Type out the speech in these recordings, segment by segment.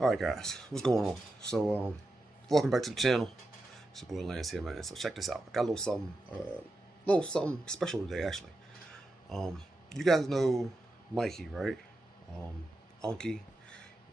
Alright guys, what's going on? So welcome back to the channel. It's your boy Lance here, man. So check this out. I got a little something special today actually. You guys know Mikey, right? Unky,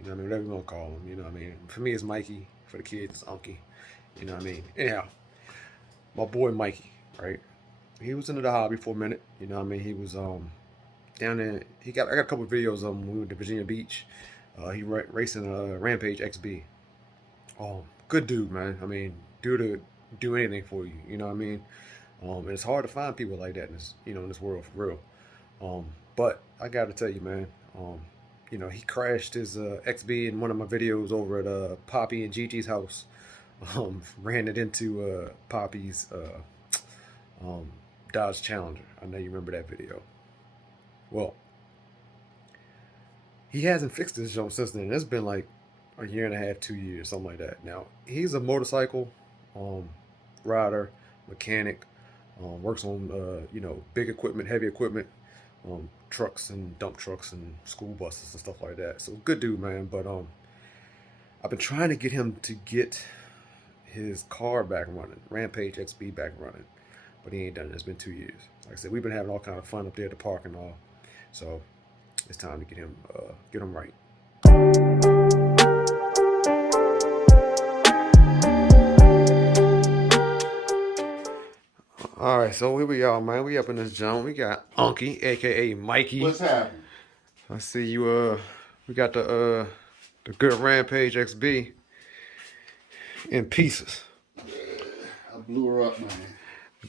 you know what I mean, whatever you want to call him, you know what I mean. For me it's Mikey, for the kids it's Unky, you know what I mean. Anyhow, my boy Mikey, right? He was into the hobby for a minute, you know what I mean. He was down there, I got a couple of videos of him when we went to Virginia Beach. He racing a Rampage XB. Good dude, man. I mean, dude to do anything for you. You know what I mean? And it's hard to find people like that in this, in this world for real. But I got to tell you, man. He crashed his XB in one of my videos over at Poppy and Gigi's house. Ran it into Poppy's Dodge Challenger. I know you remember that video. Well, he hasn't fixed this jump since then. It's been like a year and a half, 2 years, something like that. Now, he's a motorcycle rider, mechanic, works on, big equipment, heavy equipment, trucks and dump trucks and school buses and stuff like that. So, good dude, man. But I've been trying to get him to get his car back running, Rampage XB back running. But he ain't done it. It's been 2 years. Like I said, we've been having all kind of fun up there at the park and all. So, it's time to get him right. All right, so here we are, man. We up in this jump. We got Unky, aka Mikey. What's happening? I see you. We got the good Rampage XB in pieces. I blew her up, man.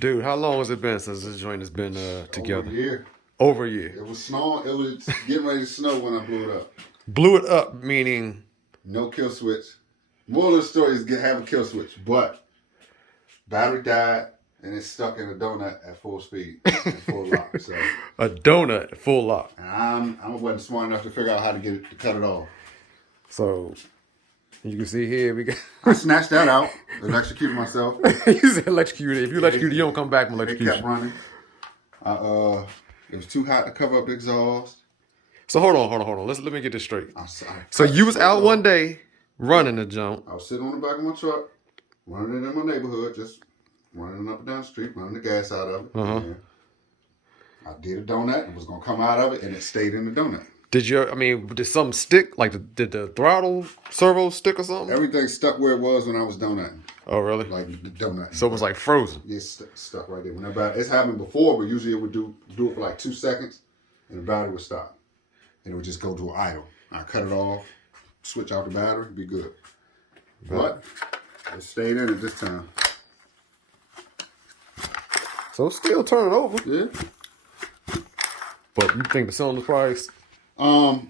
Dude, how long has it been since this joint has been together? Over a year. Over a year. It was snowing. It was getting ready to snow when I blew it up. Blew it up, meaning? No kill switch. Moral of the story is have a kill switch, but battery died and it's stuck in a donut at full speed, at full lock. So a donut at full lock. And I wasn't smart enough to figure out how to cut it off. So you can see here we got. I snatched that out. Electrocuted myself. You said electrocuted. If you electrocuted, you don't come back from electrocution. It kept running. It was too hot to cover up the exhaust. So hold on. Let me get this straight. I'm sorry. So you was out one day running the jump. I was sitting on the back of my truck, running it in my neighborhood, just running up and down the street, running the gas out of it. And I did a donut. It was gonna come out of it, and it stayed in the donut. Did something stick? Like did the throttle servo stick or something? Everything stuck where it was when I was donutting. Oh, really? Like the donut. So it was like frozen. It's stuck right there. Whenever it's happened before, but usually it would do it for like 2 seconds, and the battery would stop, and it would just go to an idle. I cut it off, switch out the battery, be good. But it stayed in it this time. So it's still turning over. Yeah. But you think the cylinder price?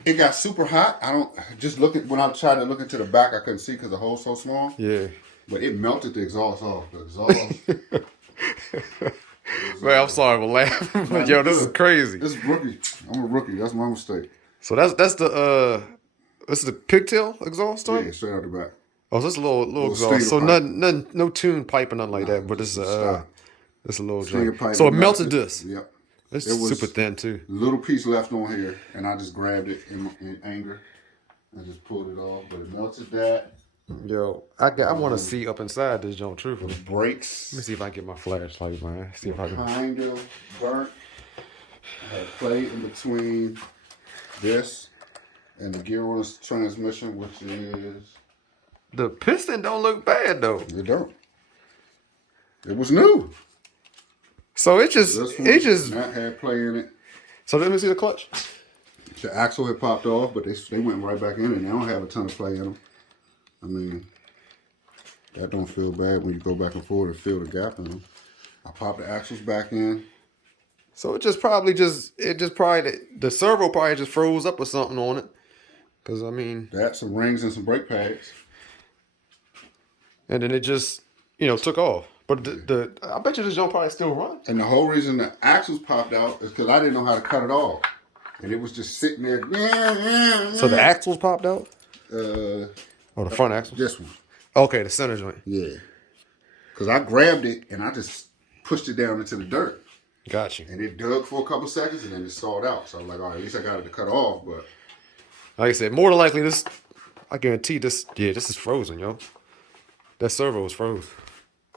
It got super hot. When I tried to look into the back, I couldn't see because the hole's so small. Yeah. But it melted the exhaust off. The exhaust. Man, I'm sorry for laughing, but yo, this is crazy. This is rookie. I'm a rookie. That's my mistake. So that's the this is the pigtail exhaust, right? Yeah, straight out the back. Oh, so it's a little exhaust. So nothing, no tune pipe or nothing like that. But it's a little joint. So it melted this. Yep. It's super thin too. Little piece left on here, and I just grabbed it in anger. I just pulled it off, but it melted that. Yo, I want to see up inside this joint, truthfully. Brakes. Let me see if I can get my flashlight, man. See if I can. Kind of burnt. I had plate in between this and the gearless transmission, which is. The piston don't look bad though. It don't. It was new. So it just That had play in it. So let me see the clutch. The axle had popped off, but they went right back in, and they don't have a ton of play in them. I mean, that don't feel bad when you go back and forth and feel the gap in them. I popped the axles back in. So the servo probably just froze up or something on it. Cause I mean, some rings and some brake pads. And then it just, took off. But I bet you this jump probably still runs. And the whole reason the axles popped out is because I didn't know how to cut it off. And it was just sitting there. So the axles popped out? The front axles? This one. Okay, the center joint. Yeah. Because I grabbed it and I just pushed it down into the dirt. Got you. And it dug for a couple seconds and then it stalled out. So I was like, all right, at least I got it to cut off. But like I said, more than likely this I guarantee this. Yeah, this is frozen, yo. That servo is froze.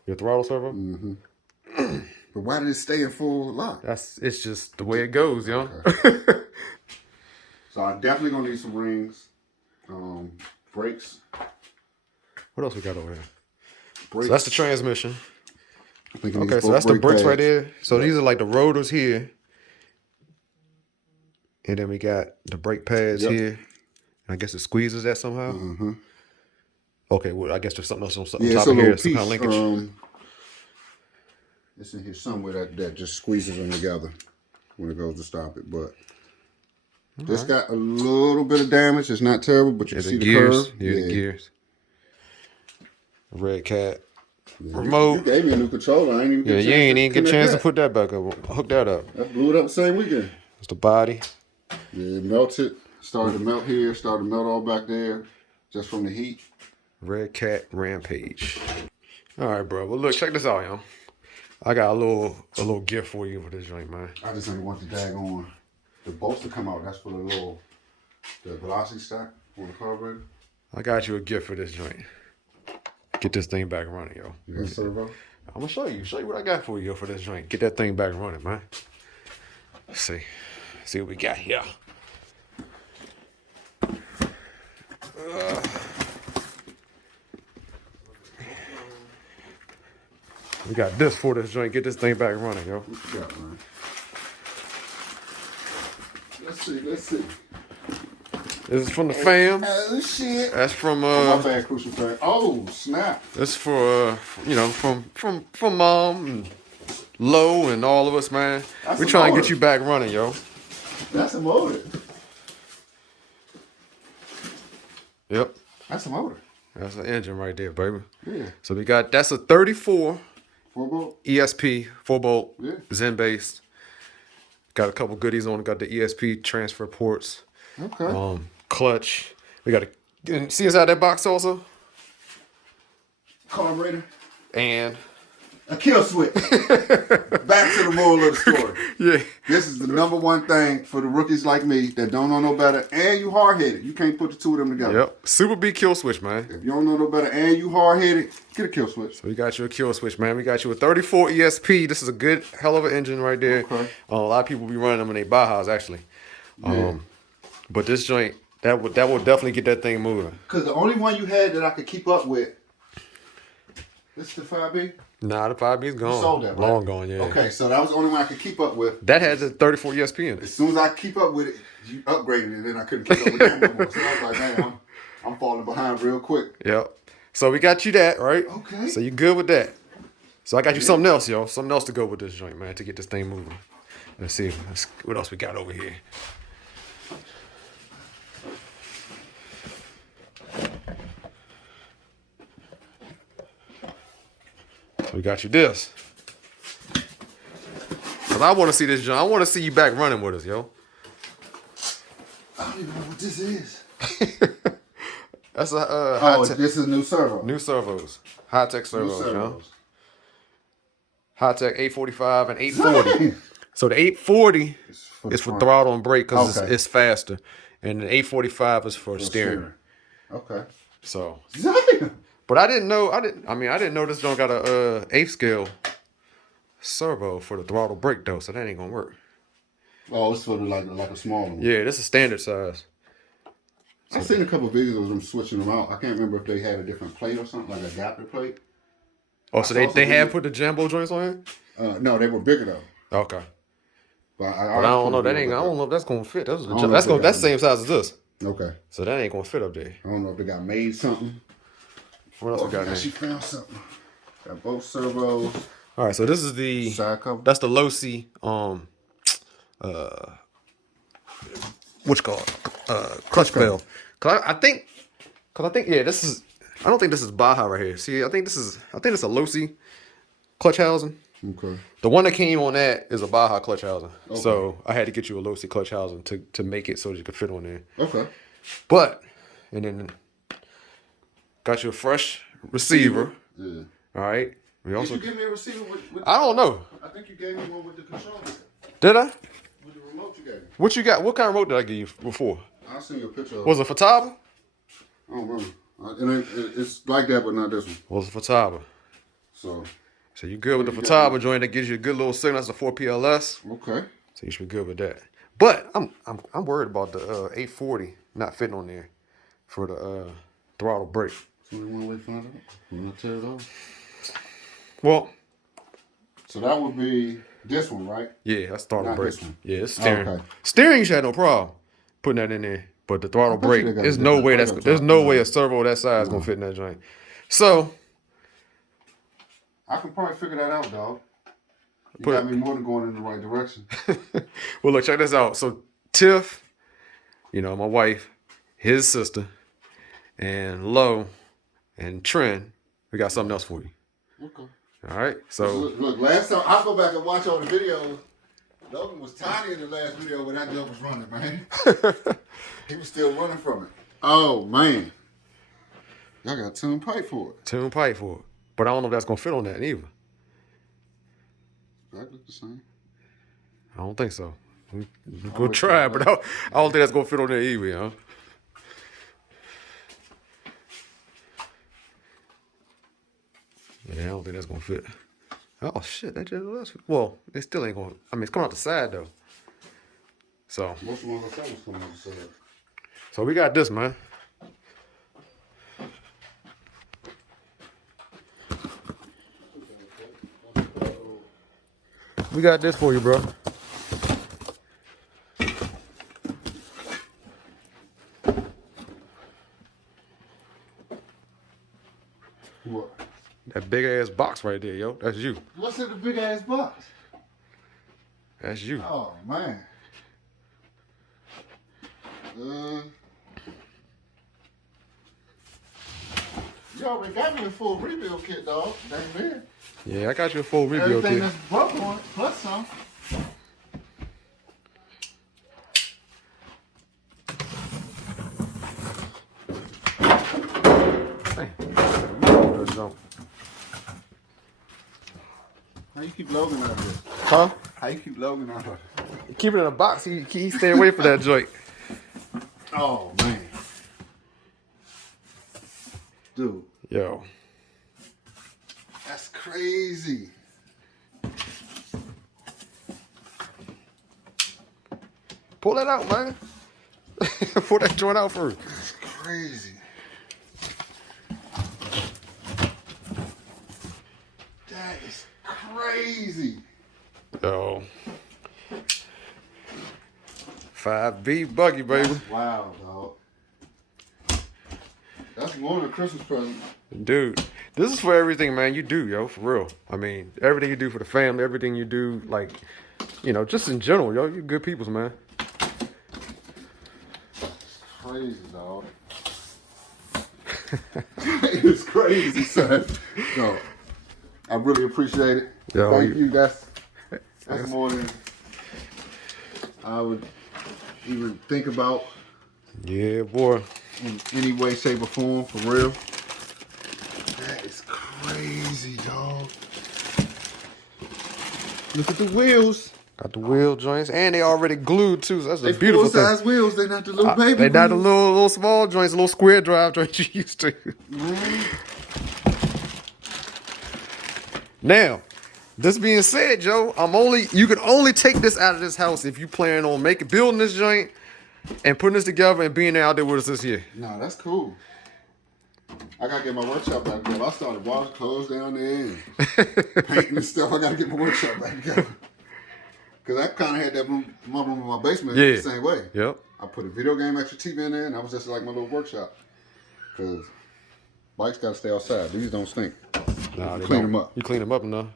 Your throttle servo. Mm-hmm. But why did it stay in full lock? It's just the way it goes, yo. Okay. So I'm definitely gonna need some rings, brakes. What else we got over here? Brakes. So that's the transmission. Okay, so that's the brakes pads. right there. So these are like the rotors here. And then we got the brake pads here. I guess it squeezes that somehow. Mm-hmm. Okay, well, I guess there's something else on top it's of a here. piece, Some kind of linkage. It's in here somewhere that just squeezes them together when it goes to stop it. But just got a little bit of damage. It's not terrible, but you see the gears. curve. Yeah, the gears. Red cat. Yeah, remote. You gave me a new controller. I ain't even you ain't even get a chance to put that back up. Hook that up. I blew it up the same weekend. It's the body. Yeah, it melted. Started to melt here. Started to melt all back there, just from the heat. Red cat Rampage. All right, bro. Well, look, check this out, yo. I got a little gift for you for this joint, man. I just didn't want the daggone the bolts to come out. That's for the velocity stack on the carburetor. I got you a gift for this joint. Get this thing back running, yo. Yes, servo. I'm gonna show you what I got for you yo, for this joint. Get that thing back running, man. Let's see what we got here. We got this for this joint. Get this thing back running, yo. What you got, man? Let's see. This is from the fam. Oh shit. That's from my bad, Crucial Fam. Oh snap. This for from Mom and Lo and all of us, man. We trying to get you back running, yo. That's a motor. Yep. That's a motor. That's an engine right there, baby. Yeah. So we got that's a 34 4-bolt ESP 4-bolt Zen based. Got a couple goodies on it. Got the ESP transfer ports. Okay. Clutch. We got a see inside that box also. Carburetor. And a kill switch. Back to the moral of the story. Yeah. This is the #1 thing for the rookies like me that don't know no better and you hard-headed. You can't put the two of them together. Yep. Super B kill switch, man. If you don't know no better and you hard-headed, get a kill switch. So we got you a kill switch, man. We got you a 34 ESP. This is a good hell of an engine right there. Okay. A lot of people be running them in their Bajas, actually. Yeah. But this joint, that will definitely get that thing moving. Because the only one you had that I could keep up with, this is the 5ive-B? Nah, the 5ive-B's gone. You sold that, right? Long gone, yeah. Okay, so that was the only one I could keep up with. That had the 34 ESP in it. As soon as I keep up with it, you upgraded it, and then I couldn't keep up with that no more. So I was like, man, I'm falling behind real quick. Yep. So we got you that, right? Okay. So you good with that. So I got you something else, yo. Something else to go with this joint, man, to get this thing moving. Let's see what else we got over here. We got you this. Cause I want to see this joint. I want to see you back running with us, yo. I don't even know what this is. That's a this is new servo. New servos. High-tech servos, yo. High-tech 845 and 840. So the 840 is for throttle and brake because it's faster. And the 845 is for steering. Okay. So. Damn. But I didn't know. I didn't know this joint got a 8th scale servo for the throttle brake though. So that ain't gonna work. Oh, it's for like a small one. Yeah, this is standard size. I've seen a couple of videos of them switching them out. I can't remember if they had a different plate or something, like an adapter plate. Oh, so they have put the jumbo joints on here? No, they were bigger though. Okay. But I don't know. I don't know if that's gonna fit. That's the same size as this. Okay. So that ain't gonna fit up there. I don't know if they got made something. What else we got here? She found something. Got both servos. All right, so this is the side cover. That's the Losi what's called clutch bell. Cause I think yeah, this is. I don't think this is Baja right here. See, I think it's a Losi clutch housing. Okay. The one that came on that is a Baja clutch housing. Okay. So I had to get you a Losi clutch housing to make it so that you could fit on there. Okay. And then got you a fresh receiver. Yeah. All right. We also. Did you give me a receiver with I don't know. I think you gave me one with the controller. Did I? With the remote you gave me. What you got? What kind of remote did I give you before? I'll send you a picture of it. Was it for Taba? I don't remember. It's like that, but not this one. What's the 5ive-B? So You good with the 5ive-B joint that gives you a good little signal? That's a 4 PLS. okay. So you should be good with that. But I'm worried about the 840 not fitting on there for the throttle brake. So we want to find out. You want to tear it off? Well, so that would be this one, right? yeah, that's throttle Not brake. this one. Yeah, it's steering. Okay. Steering, you should have no problem putting that in there. But the throttle bet brake, you they got there's a no different- way I that's got there's top, no yeah. way a servo that size is gonna fit in that joint. So I can probably figure that out, dog. You Put- got me more than going in the right direction. well, look, check this out. So Tiff, you know, my wife, his sister, and Lo, and Trent, we got something else for you. Okay. All right. So Look, last time I go back and watch all the videos. Logan was tiny in the last video when that dog was running, man. He was still running from it. Oh man, y'all got tune pipe for it. tune pipe for it, but I don't know if that's gonna fit on that either. Exactly the same. I don't think so. We're gonna try, but I don't think that's gonna fit on there either, you know. Yeah, I don't think that's gonna fit. Oh shit, that just well, it still ain't gonna. I mean, it's coming out the side though. So Most of my was coming on the side. So we got this, man. We got this for you, bro. What? That big ass box right there, yo. That's you. What's in the big ass box? That's you. Oh man. You already got me a full rebuild kit, dog. That's there. Yeah, I got you a full rebuild Everything kit. that's broke on it, plus some. How you keep Logan out of this? Huh? How you keep Logan out of it? Keep it in a box. He stay away from that joint. Oh man. Dude, Yo. that's crazy. Pull that out, man. Pull that joint out first. That's crazy. That is crazy. Yo. 5ive-B buggy, baby. That's wow, dog. That's more than a Christmas present. Dude, this is for everything, man, you do, yo, for real. I mean, everything you do for the family, everything you do, like, you know, just in general, yo, you good peoples, man. Crazy, dog. It's crazy, son. No, I really appreciate it. Yo, Thank you. That's more than I would even think about Yeah, boy. in any way, shape, or form. For real. That is crazy, dog. Look at the wheels. Got the wheel joints, and they already glued, too, so that's a They beautiful thing. full-size wheels. They not the little baby They not the wheels. little small joints, the little square drive joints you used to. Man. Now, this being said, Joe, you can only take this out of this house if you plan on building this joint and putting this together and being out there with us this year. No, that's cool. I gotta get my workshop back together. I started washing clothes down there and painting and stuff. I gotta get my workshop back together. Cause I kind of had that room, my room in my basement the same way. Yep. I put a video game extra TV in there, and I was just like my little workshop. Cause bikes gotta stay outside. These don't stink. Nah, they Clean don't. them up. You clean them up enough.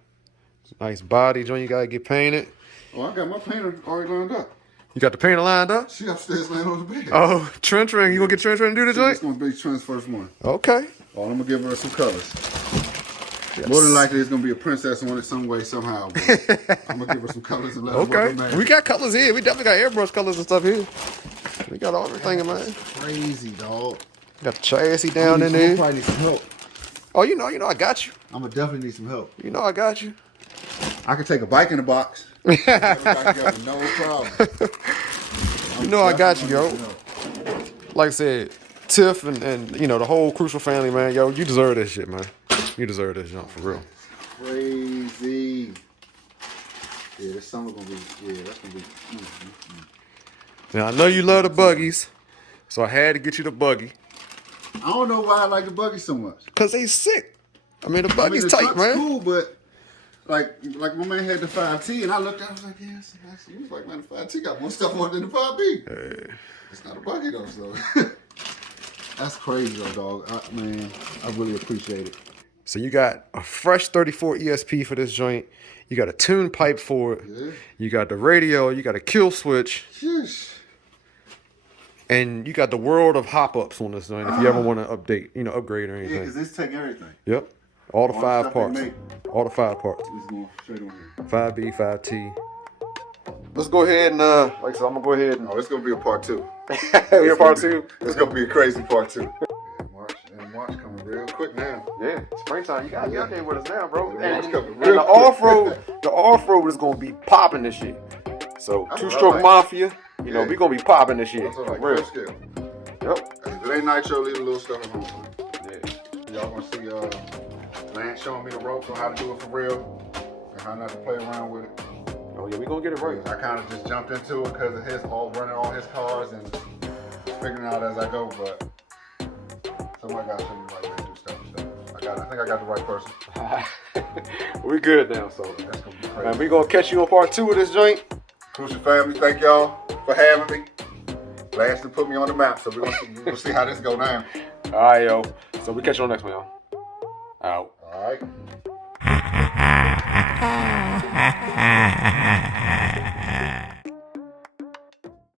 Nice body joint. You gotta get painted. Oh, I got my painter already lined up. You got the painter lined up. She upstairs laying on the bed. Oh, Trent, you gonna get Trent to do the It's joint? gonna be Trent's first one. Okay. Oh, I'm gonna give her some colors. More than likely, it's gonna be a princess on it some way, somehow. But I'm gonna give her some colors and let her work Okay. them out. We got colors here. We definitely got airbrush colors and stuff here. We got everything, man. Crazy, dog. Got the chassis down in I'm there. probably need some help. Oh, you know, I got you. I'm gonna definitely need some help. You know, I got you. I can take a bike in the box. Everybody got no problem. You know, I got you, yo. Like I said, Tiff and you know the whole Crucial family, man. Yo, you deserve this shit, man. You deserve this jump for real. Crazy. Yeah, this summer gonna be. Yeah, that's gonna be. Now I know you love the buggies, so I had to get you the buggy. I don't know why I like the buggy so much. Cause they sick. I mean the I mean, buggy's the tight, truck's man. cool, but like my man had the 5T, and I looked at it, I was like, yes. He was like, man, the 5T got more stuff on it than the 5B. Hey. It's not a buggy though, so that's crazy though, dog. Man, I really appreciate it. So you got a fresh 34 ESP for this joint. You got a tune pipe for it. Yeah. You got the radio. You got a kill switch. Sheesh. And you got the world of hop-ups on this joint if you ever want to update, you know, upgrade or Yeah, anything. because this take everything. Yep. All the All the 5 stuff they parts. make. All the 5 parts. It's going straight on here. 5B, 5T. Let's go ahead and, like I said, I'm going to go ahead and... Oh, it's going to be a part 2. Your part 2? It's going to be a crazy part 2. March coming real quick now. Yeah, springtime. You gotta get out there with us now, bro. Yeah, And March coming the real off-road is gonna be popping this shit. So That's two-stroke what I like. mafia, you know, Yeah. we gonna be popping this shit. That's what I like. Real. Full scale. Yep. If it ain't nitro, leave a little stuff at home. Yeah. Y'all gonna see Lance showing me the ropes on how to do it for real and how not to play around with it. Oh yeah, we gonna get it right. I kind of just jumped into it because of his running all his cars and figuring it out as I go. But somebody got to show me the right way to do stuff. I think I got the right person. We good now, so That's gonna be crazy. man, we gonna catch you on part 2 of this joint. Crucial family, thank y'all for having me. Lance to put me on the map, so we're gonna see how this go now. All right, yo. So we catch you on the next one, y'all. Out. All right.